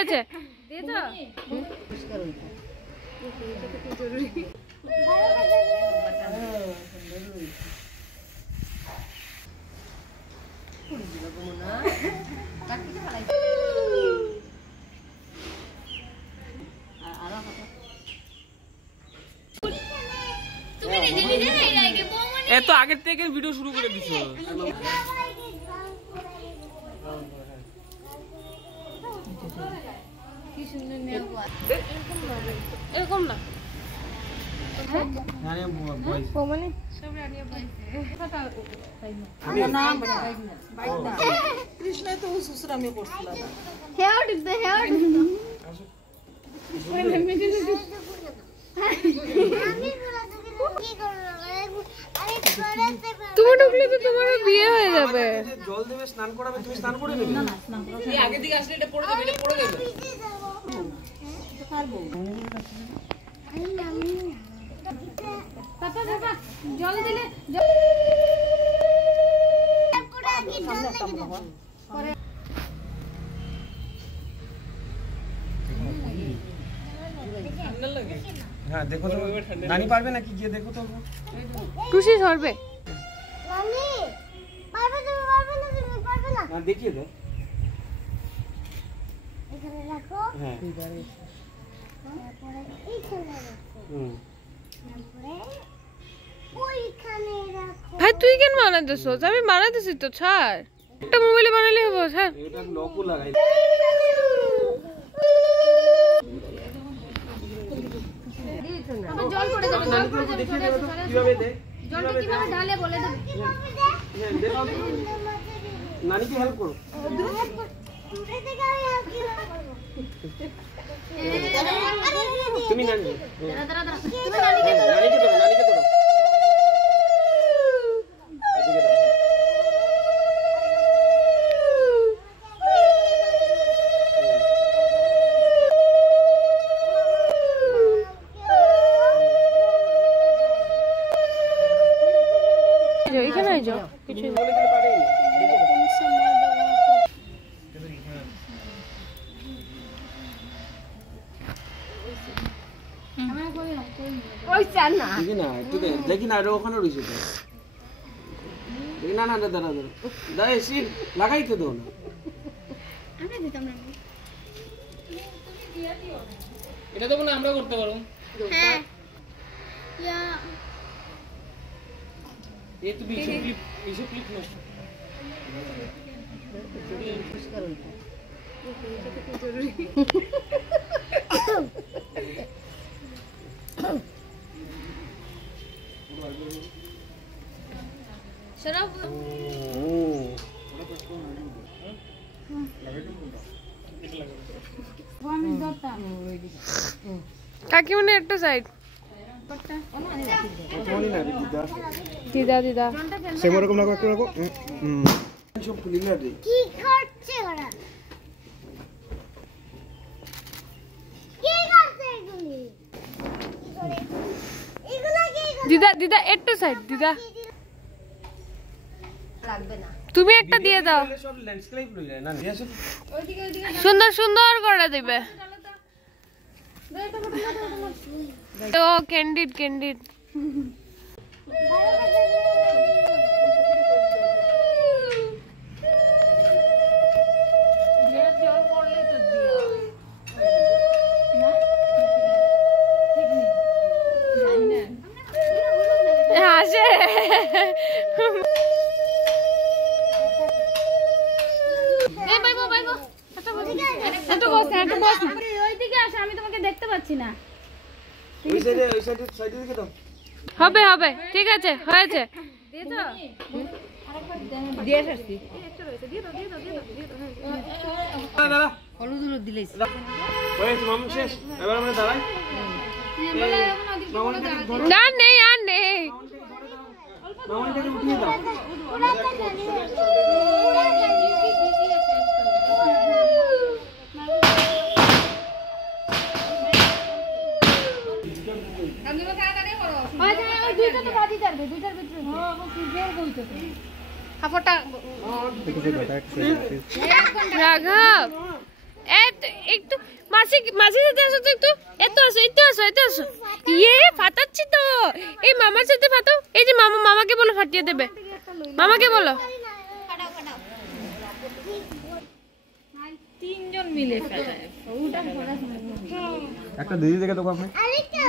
হয়েছে। এত আগের থেকে ভিডিও শুরু করে দিছো। এরকম না কৃষ্ণ তো সুসরামি করছিল তুমি ঢুকলে তো তোমারও বিয়ে হয়ে যাবে। জল দেবে, স্নান করাবে, তুমি স্নান করে নেবে। না না, স্নান করো। এই আগে দিকে আসলে এটা পড়ে যাবে, এটা পড়ে যাবে। পারবো পাপা পাপা জল দিলে হ্যাঁ দেখো তো নানি পারবে নাকি, গিয়ে দেখো তো। খুশি সরবে নানি পারবে, তুমি পারবে না, তুমি পারবে না। না দেখিয়ে দাও। এখানে রাখো, হ্যাঁ তারপরে এইখানে রাখো, তারপরে ওইখানে রাখো। ভাই তুই কেন বানাইতেছ? আমি বানাইতেছি তো, ছাড়। একটা মোবাইলে বানালে হবে, ছাড়। এটা লকও লাগাই। জল পড়ে যাবে, জল পড়ে যাবে। কিভাবে দে, জলটা কিভাবে ঢালে বলে দাও। হ্যাঁ দেখো, নানিকে হেল্প করো। দূরে থেকে আমি আর কি করব? তুমি নানি, দাঁড়া দাঁড়া দাঁড়া, তুমি নানিকে ধরো, নানিকে ধরো। এদিকে ধরো। এখানে যাও, কিছু বলে দিলে পারেই না। ওই চান না। দেখি না, একটু দেখি না, এটা ওখানে রয়েছে তো। দেখি না, না দাঁড়া দাঁড়া, সিট লাগাই তো দাও না। আমরা দিতাম না। এটা তো বলে আমরা করতে পারবো। হ্যাঁ ইয়া এই তো এইসব ক্লিপ নষ্ট। কাকিমনি একটা সাইড। দিদা দিদা সেরকম লাগো, একটু রাখো। সব খুলি না রে। কি করছে ওরা? কি করছে এগুলি? এগুলা কি করছে? দিদা দিদা একটা সাইড। দিদা লাগবে না। তুমি একটা দিয়ে দাও, সব ল্যান্ডস্কেপ লই যায় না, দিয়ে আসো। সুন্দর সুন্দর করে দিবে। ও ক্যান্ডিড ক্যান্ডিড। হাসে আমি তোমাকে দেখতে পাচ্ছি না। ওই সাইডে দিকে দাও। হবে হবে, ঠিক আছে, হয়েছে। দাঁড়া হলুদ দিলেই হয়েছে, মামু শেষ। এবার আমরা দাঁড়াই। না নেই আর নেই। মামুনটাকে উঠিয়ে দাও। রাঘব একটু মাসি মাসির সাথে আসো তো, একটু আসো। ইয়ে ফাটাচ্ছি তো, এই মামার সাথে ফাটাও। এই যে মামাকে বলো ফাটিয়ে দেবে, মামাকে বলো। তিনজন মিলে ফেলায় একটা দিদি দেখে তো আপনি আরেকটা